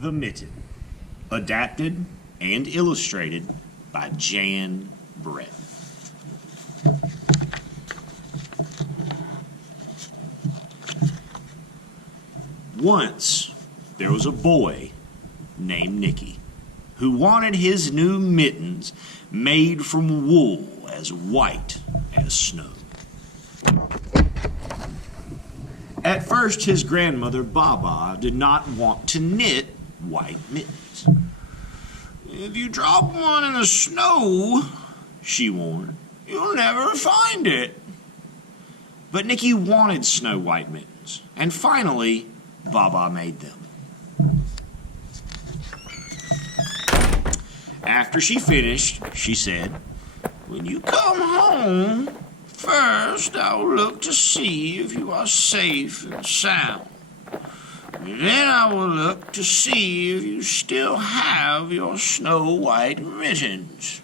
The Mitten, adapted and illustrated by Jan Brett. Once, there was a boy named Nicky who wanted his new mittens made from wool as white as snow. At first, his grandmother, Baba, did not want to knit white mittens. "If you drop one in the snow," she warned, "you'll never find it." But Nicky wanted snow white mittens, and finally, Baba made them. After she finished, she said, "When you come home, first I'll look to see if you are safe and sound. Then I will look to see if you still have your snow white mittens."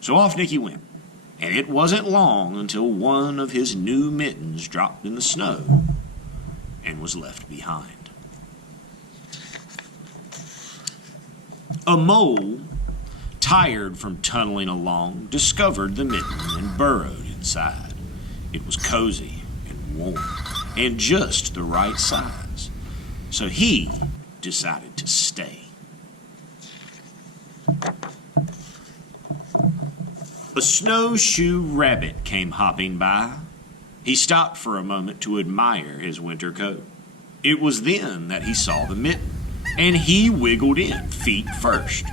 So off Nicky went, and it wasn't long until one of his new mittens dropped in the snow and was left behind. A mole, tired from tunneling along, discovered the mitten and burrowed inside. It was cozy and warm and just the right size, so he decided to stay. A snowshoe rabbit came hopping by. He stopped for a moment to admire his winter coat. It was then that he saw the mitten, and he wiggled in, feet first.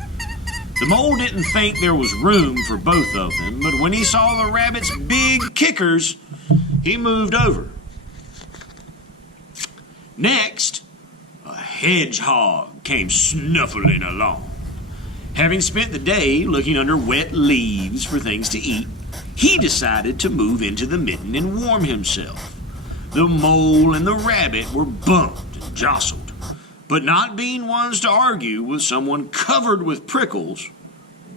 The mole didn't think there was room for both of them, but when he saw the rabbit's big kickers, he moved over. Next, a hedgehog came snuffling along. Having spent the day looking under wet leaves for things to eat, he decided to move into the mitten and warm himself. The mole and the rabbit were bumped and jostled, but not being ones to argue with someone covered with prickles,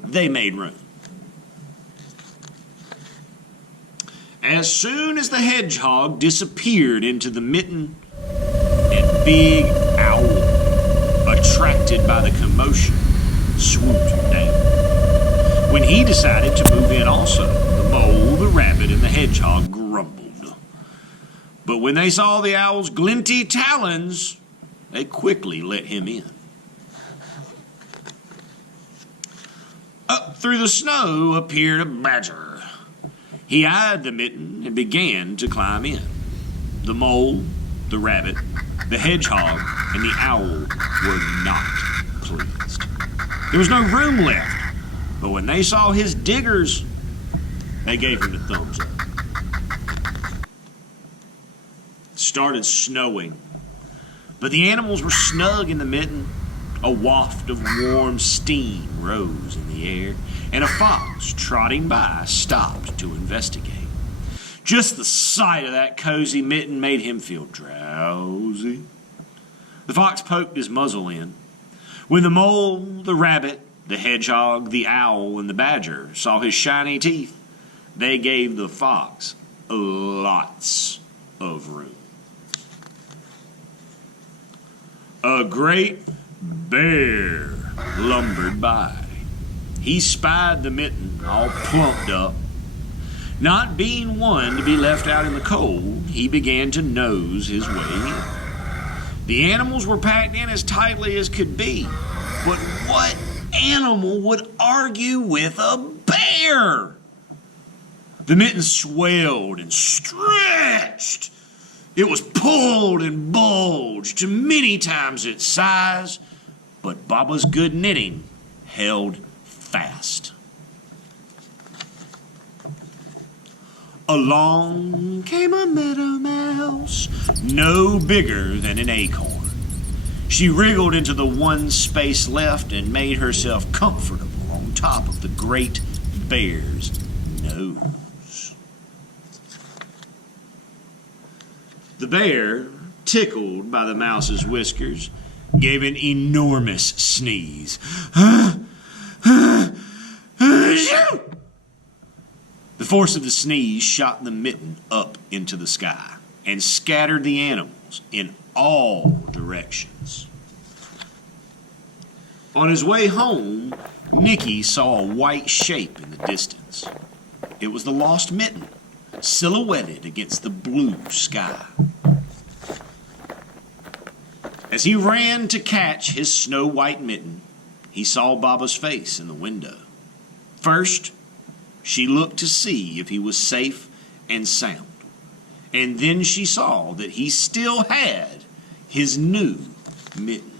they made room. As soon as the hedgehog disappeared into the mitten, a big owl, attracted by the commotion, swooped down. When he decided to move in also, the mole, the rabbit, and the hedgehog grumbled. But when they saw the owl's glinty talons, they quickly let him in. Up through the snow appeared a badger. He eyed the mitten and began to climb in. The mole, the rabbit, the hedgehog, and the owl were not pleased. There was no room left, but when they saw his diggers, they gave him the thumbs up. It started snowing, but the animals were snug in the mitten. A waft of warm steam rose in the air, and a fox trotting by stopped to investigate. Just the sight of that cozy mitten made him feel drowsy. The fox poked his muzzle in. When the mole, the rabbit, the hedgehog, the owl, and the badger saw his shiny teeth, they gave the fox lots of room. A great bear lumbered by. He spied the mitten all plumped up. Not being one to be left out in the cold, he began to nose his way in. The animals were packed in as tightly as could be, but what animal would argue with a bear? The mitten swelled and stretched. It was pulled and bulged to many times its size, but Baba's good knitting held fast. Along came a meadow mouse, no bigger than an acorn. She wriggled into the one space left and made herself comfortable on top of the great bear's nose. The bear, tickled by the mouse's whiskers, gave an enormous sneeze. The force of the sneeze shot the mitten up into the sky and scattered the animals in all directions. On his way home, Nicky saw a white shape in the distance. It was the lost Mitten, silhouetted against the blue sky. As he ran to catch his snow-white Mitten, he saw Baba's face in the window. First, she looked to see if he was safe and sound, and then she saw that he still had his new Mitten.